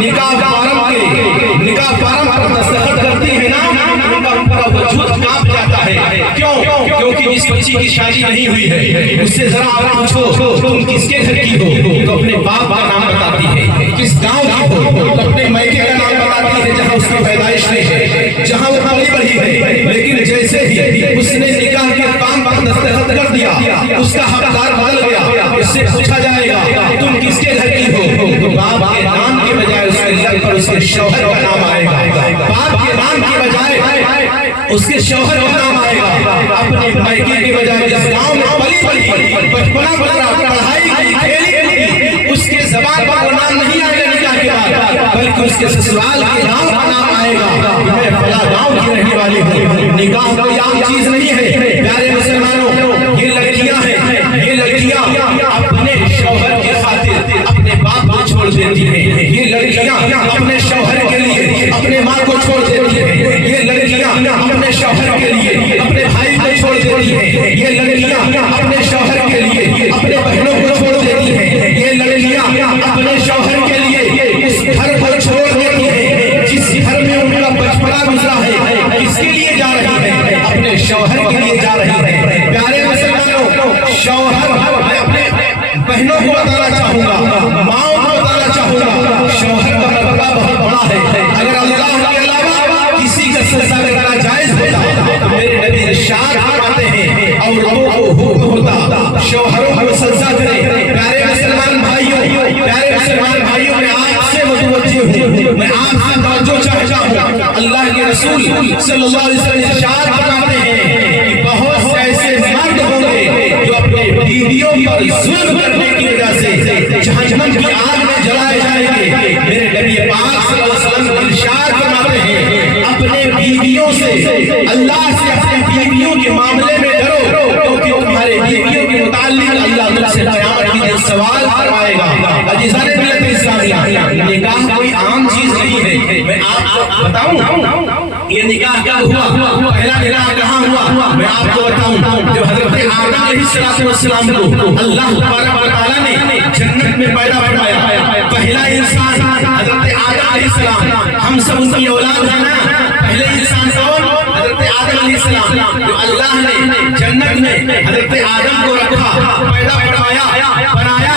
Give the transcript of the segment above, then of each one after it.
نکاح فارم پر دستخط کرتی ہیں نا، ان کا وجود کانپ جاتا ہے۔ کیوں؟ کیونکہ جس بچی کی شادی نہیں ہوئی ہے اس سے ذرا آپ پوچھو تم کس کے گھر کی ہو تو اپنے باپ کا نام بتاتی ہے، کس گاؤں کی ہو تو اپنے میکے کا نام بتاتی ہے جہاں اس کی پیدائش ہوئی ہے، جہاں وہ پلی بڑھی ہے۔ لیکن جیسے ہی اس نے نکاح کے کام پر دستخط کر دیا اس کا حقدار بدل گیا۔ اس سے پوچھا جائے گا تم کس کے گھر کی ہو تو باپ کے نام کے بجائے اس کے گھر پر اس کے شوہر کا نام آئے گا، باپ کے نام کے بجائے اس کے شوہر کا نام آئے گا، اپنے میکے کے بجائے جس گاؤں میں پلی بڑھی بچپنا گزرا پڑھائی کی کھیلی اس کے زبان پر وہ نام نہیں آئے گا نکاح کے بعد، بلکہ اس کے سسرال کے گاؤں کا نام آئے گا، میں فلاں گاؤں کی رہنے والی ہوں۔ نکاح کوئی عام چیز نہیں ہے پیارے مسلمانوں، یہ لڑکیاں ہیں، یہ لڑکیاں اپنے شوہر کی خاطر اپنے باپ کو چھوڑ دیتی ہیں، یہ لڑکیاں اپنے شوہر کے لیے اپنے ماں کو چھوڑ دیتی ہیں، یہ لڑکیاں اپنے شوہر کے لیے اپنے بھائی کو چھوڑ دیتی ہیں، یہ لڑکیاں اپنے شوہر کے لیے اپنے بہنوں کو چھوڑ دیتی ہیں، یہ لڑکیاں اپنے شوہر کے لیے اس گھر کو چھوڑ دیتی ہیں جس گھر میں ان کا بچپنا گزرا ہے۔ کس کے لیے جا رہی ہے؟ اپنے شوہر کے لیے جا رہی ہے۔ پیارے مسلمانوں، شوہر میں اپنے بہنوں کو بتانا چاہوں گا، ماؤں کو بتانا چاہوں گا، شوہر کا مرتبہ بہت بڑا ہے۔ اگر اللہ کے علاوہ کسی کا سجدہ کرنا جائز ہوتا تو میرے نبی ارشاد فرماتے ہیں عورتوں کو حکم ہوتا شوہروں کو سجدہ کریں۔ پیارے مسلمان بھائیوں، میں آپ سے متوجہ ہوں، میں آپ سے توجہ چاہتا ہوں۔ اللہ کے رسول صلی اللہ علیہ وسلم ارشاد فرماتے ہیں کہ بہت سے ایسے مرد ہوں گے جو اپنے بیویوں پر ظلم کرنے کی وجہ سے جہنم کی آگ میں جلائے جائیں گے۔ میرے نبی پاک صلی اللہ علیہ وسلم ارشاد فرماتے ہیں اپنے بیویوں سے، اللہ سے اپنے بیویوں کے معاملے میں ڈرو کیونکہ تمہارے بیویوں کے متعلق اللہ تم سے قیامت کے دن سوال کروائے گا۔ عزیزان ملت اسلامیہ، نکاح کوئی عام چیز نہیں ہے۔ میں آپ کو بتاؤں یہ نکاح کیا ہوا، پہلا نکاح کہاں ہوا، میں آپ کو بتاؤں جب حضرت آدم علیہ السلام کو اللہ تبارک و تعالیٰ نے جنت میں پیدا فرمایا، پہلا انسان حضرت آدم علیہ السلام، ہم سب ان کی اولاد ہیں نا۔ پہلے انسان کون؟ حضرت آدم علیہ السلام، جو اللہ نے جنت میں حضرت آدم کو رکھا، پیدا فرمایا، بنایا۔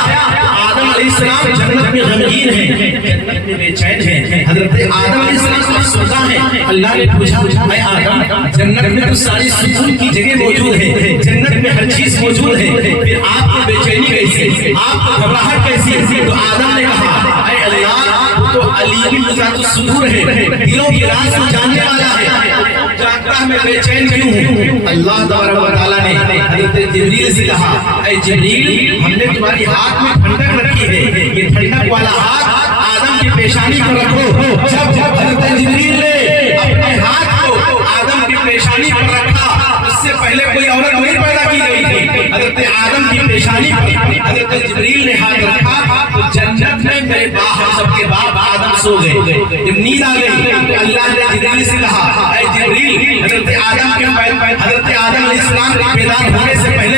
آدم علیہ السلام جنت میں غمگین ہیں، جنت میں بے چین ہیں۔ حضرت آدم علیہ السلام کو سوچا ہے، اللہ نے پوچھا اے آدم جنت میں تو ساری سکون کی جگہ موجود ہے، جنت میں ہر چیز موجود ہے، پھر آپ کو بے چینی کیسی، آپ کو گھبراہٹ کیسی؟ تو آدم نے کہا اے اللہ تو علیم ذات الصدور ہے، دلوں کی راز کو جاننے والا ہے، جانتا ہے میں بے چین کیوں ہوں۔ اللہ تبارک و تعالیٰ نے حضرت جبریل سے کہا اے جبریل ہم نے تمہاری ہاتھ میں ٹھنڈک رکھی ہے، یہ ٹھنڈک والا ہاتھ آدم کی پیشانی پر رکھو۔ جب حضرت جبریل نے اپنے ہاتھ کو آدم کی پیشانی پر رکھا، اس سے پہلے کوئی عورت نہیں پیدا کی گئی تھی، حضرت آدم کی پیشانی پر حضرت جبریل نے ہاتھ رکھا تو جنت میں میرے باپ سب کے باپ آدم سو گئے۔ جب نیند آ گئی تو اللہ نے جبریل سے کہا اے جبریل حضرت آدم علیہ السلام کے بیدار ہونے سے پہلے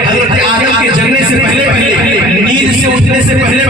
حضرت آدم کے جگنے سے پہلے نیند سے اٹھنے سے پہلے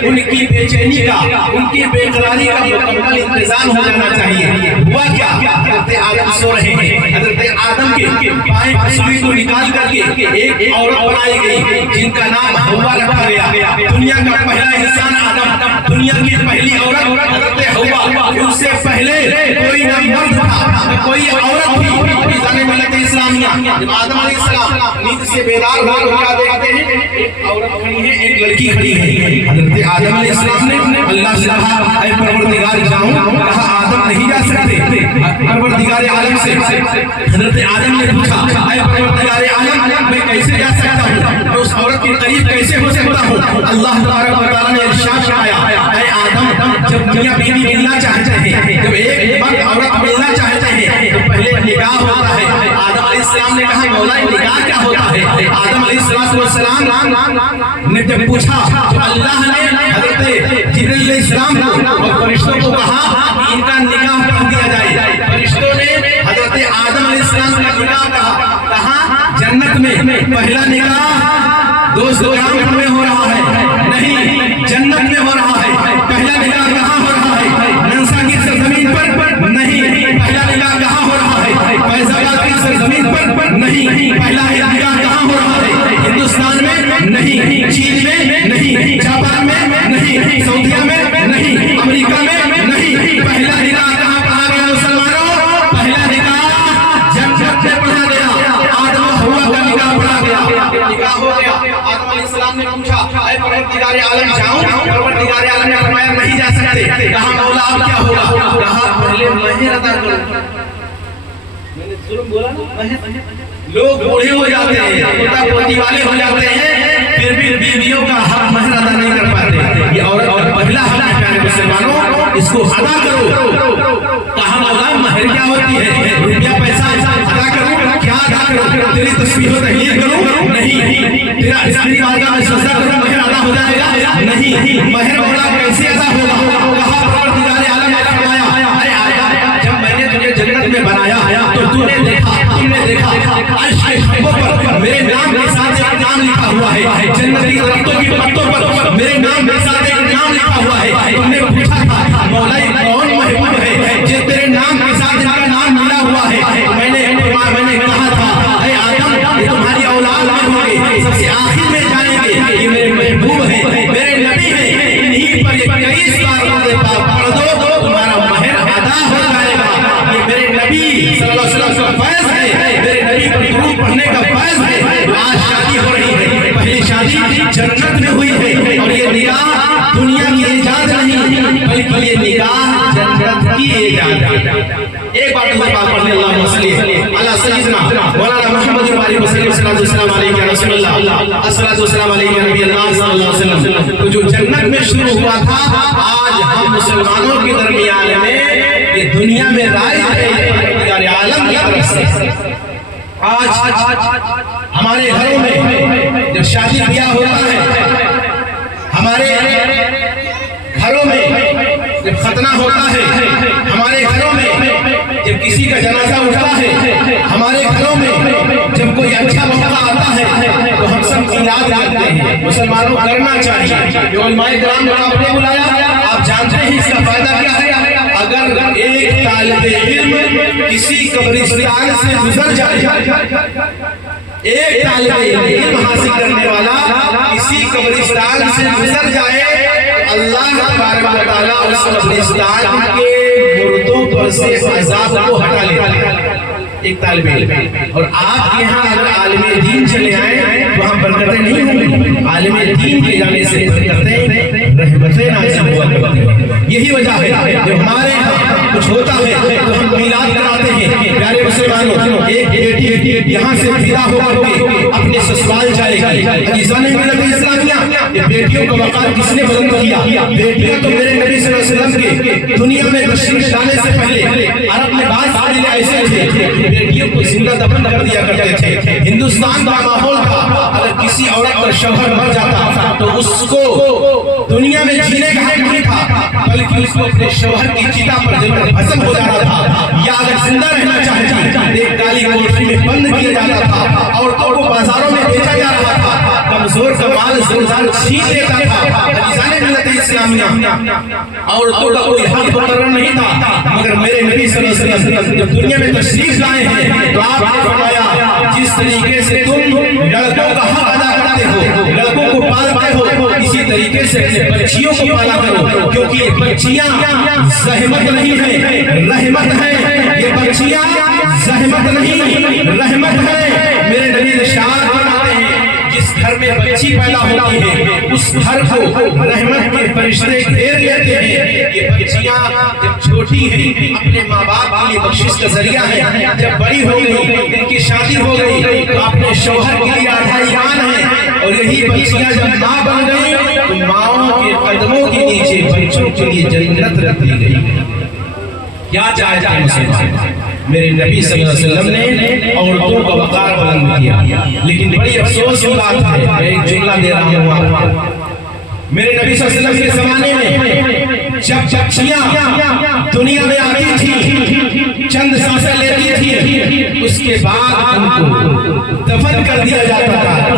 ان کی بے چینی کا، ان کی بے قراری کا مکمل انتظام ہو جانا چاہیے۔ ہوا کیا؟ حضرت آدم سو رہے ہیں، حضرت آدم کے پائیں پسلی کو نکال کر کے ایک عورت بنائی گئی جن کا نام ہوا رکھا گیا۔ دنیا کا پہلا انسان آدم، دنیا کی پہلی عورت حضرت ہوا، ان سے پہلے کوئی نہ مرد تھا نہ کوئی عورت تھی۔ عزیزان ملت اسلامیہ، جب آدم علیہ السلام نیند سے بیدار ہوئے تو کیا دیکھتے ہیں؟ ایک عورت کھڑی ہے، ایک لڑکی کھڑی ہے۔ حضرت آدم علیہ السلام نے اللہ سے کہا اے پروردگار جاؤں، کہا آدم نہیں جا سکتے۔ پروردگار عالم سے حضرت آدم نے پوچھا اے پروردگار عالم میں کیسے جا سکتا ہوں، میں اس عورت کے قریب کیسے ہو سکتا ہوں؟ اللہ تبارک و تعالیٰ نے ارشاد فرمایا اے آدم جب میاں بیوی ملنا چاہتے ہیں، جب ایک مرد عورت ملنا چاہتے ہیں تو پہلے نکاح ہوتا ہے۔ آدم علیہ السلام نے کہا مولا نکاح کیا ہوتا ہے؟ آدم علیہ السلام نے جب پوچھا تو اللہ نے حضرت جبریل علیہ السلام کو اور فرشتوں کو کہا ان کا نکاح کر دیا جائے۔ فرشتوں نے حضرت آدم علیہ السلام کا نکاح کہا جنت میں پہلا نکاح دوست گراؤنڈ میں ہو رہا ہے، نہیں جنت میں ہو رہا ہے۔ پہلا زمین پر نہیں، پہلا نکاح کہاں ہو رہا ہے؟ ہندوستان میں نہیں، چین میں نہیں، جاپان میں نہیں، سعودیہ میں نہیں، امریکہ میں نہیں، پہلا نکاح کہاں پڑھا گیا مسلمانوں؟ پہلا نکاح جنت میں پڑھا گیا، آدم و حوا کا نکاح پڑھا گیا، نکاح ہو گیا۔ آدم علیہ السلام نے پوچھا اے پروردگار عالم جاؤں؟ پروردگار عالم نے فرمایا نہیں جا سکتے۔ کہا مولا اب کیا ہوگا؟ کہا پہلے مہر ادا کرو۔ میں نے ظلم بولا نا، لوگ بوڑھے ہو جاتے ہیں، پوتا پوتی والے ہو جاتے ہیں، پھر بھی بیویوں کا حق مہر ادا نہیں کر پاتے۔ یہ اور پہلا حق ہے پیارے مسلمانوں، اس کو ادا کرو۔ کہا مولا مہر کیا ہوتی ہے؟ روپیہ پیسہ ادا کرو؟ کیا ادا کرو؟ تیری تسبیح و تحلیل کروں؟ نہیں۔ تیرا اسکری بارگاہ میں سجدہ کروں مہر ادا ہو جائے گا؟ نہیں۔ مہر مولا کیسے ادا ہوگا؟ کہا پروردگار عالم نے فرمایا اے آدم جب میں نے تجھے جنت میں بنایا تو تم نے دیکھا عرش کے خیموں پر میرے نام کے ساتھ ایک نام لکھا ہوا ہے، جنتی درختوں کی پتوں پر میرے نام کے ساتھ ایک نام لکھا ہوا ہے۔ تم نے پوچھا تھا مولا یہ کون محبوب ہے جس تیرے نام کے ساتھ جن کا نام ملا ہوا ہے؟ میں نے کہا تھا اے آدم یہ تمہاری اولاد میں ہوں گے، سب سے آخر میں جائیں گے، یہ میرے محبوب ہیں، میرے نبی ہیں، انہی پر یہ 21 بار پڑھ دو تمہارا مہر ادا ہو جائے گا۔ یہ میرے نبی صلی اللہ علیہ وسلم کا فیض ہے، میرے نبی پر درود پڑھنے کا فیض ہے۔ آج شادی ہو رہی ہے، پہلی شادی جنت میں ہوئی ہے، اور یہ نکاح دنیا کی ایجاد نہیں بلکہ یہ نکاح جنت کی ایجاد ہے۔ ایک بار دوسری بات پڑھنے اللہم صلی علی سیدنا مولانا محمد وآلہ وسلم صلی اللہ علیہ رسول اللہ الصلاۃ والسلام علیہ نبی اللہ صلی اللہ علیہ وسلم۔ تو جو جنت میں شروع ہوا تھا آج ہم مسلمانوں کے درمیان میں یہ دنیا میں رائج ہے پروردگار عالم کی طرف سے۔ آج ہمارے گھروں میں جب شادی بیاہ ہوتا ہے، ہمارے گھروں میں جب ختنہ ہوتا ہے، ہمارے گھروں میں جب کسی کا جنازہ اٹھتا ہے، ہمارے گھروں میں جب کوئی اچھا موقع آتا ہے تو ہم سب کی یاد رکھتے ہیں۔ مسلمانوں کو کرنا چاہیے، جو علماء کرام نے آپ نے بلایا، آپ جانتے ہیں اس کا فائدہ کیا ہے؟ اگر ایک طالب علم کسی قبرستان سے گزر جائے، ایک طالب علم حاصل کرنے والا کسی قبرستان سے گزر جائے، اللہ تبارک و تعالیٰ اس قبرستان کے مردوں پر سے عذاب کو ہٹا لیتا ہے۔ ایک طالب علم، اور آپ کے ہاں اگر عالم دین چلے آئیں تو ہم برکتیں نہیں ہوں گی، عالم دین کے جانے سے برکتیں رحمتیں نازل ہوا کرتی ہیں۔ یہی وجہ ہے جب ہمارے ہاں کچھ ہوتا ہے تو ہم میلاد کراتے ہیں۔ پیارے مسلمانوں، ایک بیٹی یہاں سے فدا ہو کر کے اپنے سسرال جائے گی۔ عزیزان ملت اسلامیہ، یہ بیٹیوں کا وقار کس نے بلند کیا؟ بیٹیاں تو میرے نبی صلی اللہ علیہ وسلم کے دنیا میں تشریف لانے سے پہلے عرب میں بعض قبیلے ایسے تھے بیٹیوں کو زندہ دفن کر دیا کرتے تھے۔ ہندوستان کا ماحول تھا اگر کسی عورت کا شوہر مر جاتا تو اس کو دنیا میں جینے کا حق نہیں تھا، بلکہ اس کو اپنے شوہر کی چتا پر جل کر بھسم ہو جانا تھا، یا اگر زندہ رہنا چاہتی ایک کالی کوٹری میں بند کیا جاتا تھا، عورتوں کو بازاروں میں بیچا جا رہا تھا، کمزور کا مال زلزال چھین لیتا تھا۔ عزیزان ملت اسلامیہ، عورتوں کا کوئی حق مقرر نہیں تھا، مگر میرے نبی صلی اللہ علیہ وسلم جب دنیا میں تشریف لائے ہیں تو آپ نے فرمایا جس طریقے سے تم لڑکوں کا حق ادا کرتے ہو، لڑکوں کو پالتے ہو، اسی طریقے سے اپنے بچیوں کو پالا کرو، کیونکہ یہ بچیاں زحمت نہیں ہے رحمت ہے، یہ بچیاں زحمت نہیں رحمت ہے۔ میرے نبی ارشاد فرماتے ہیں جس گھر میں بچی پیدا ہوتی ہے اس گھر کو رحمت کے فرشتے گھیر لیتے ہیں۔ یہ بچیاں جب چھوٹی ہیں اپنے ماں باپ کے لیے بخشش کا ذریعہ ہے، جب بڑی ہو گئی ان کی شادی ہو گئی تو اپنے شوہر کے لیے آدھائیان ہیں، اور یہی بچیاں جب ماں بن گئی تو ماؤں کے قدموں کے نیچے بچوں کے لیے جنت رکھ دی گئی۔ کیا چاہتے ہیں مسلمان؟ میرے نبی صلی اللہ علیہ وسلم نے عورتوں کا وقار بلند کیا، لیکن بڑی افسوس کی بات ہے، میں ایک جملہ دے رہا ہوں آپ کو۔ میرے نبی صلی اللہ علیہ وسلم کے زمانے میں جب بچیاں دنیا میں آتی تھی، چند سانسیں لیتی تھی، اس کے بعد ان کو دفن کر دیا جاتا تھا۔